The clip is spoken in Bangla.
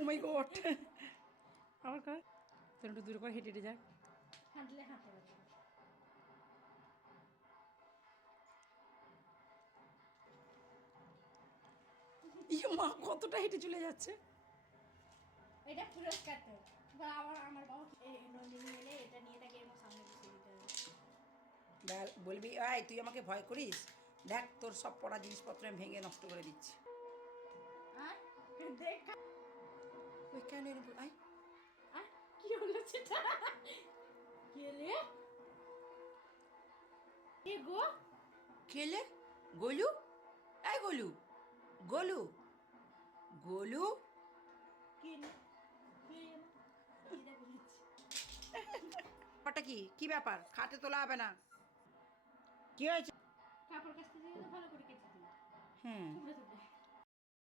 ও মাই গড আবার কর তোর একটু দূরে করে হেঁটে হেঁটে যাক হাঁটলে হাঁটতে ইয়ে মা কতটা হেঁটে চলে যাচ্ছে? এটা পুরস্কার তো। বা আমার আমার বাবা এই নন্দিনী এলে এটা নিয়ে তাকে এরকম সামনে বসিয়ে দিতে হবে। বেল- বলবি আয় তুই আমাকে ভয় করিস? দেখ তোর সব পড়া জিনিসপত্র আমি ভেঙে নষ্ট করে দিচ্ছি। দেখ কেন এরকম আর কি হলো সেটা কি রে এ গো খেলে গোলু এই গোলু গোলু গোলু কি না কি ব্যাপারটা কি কি ব্যাপার খাটে তোলা হবে না কি হয়েছে কাপড় কাচতে ভালো করে কেচে দিই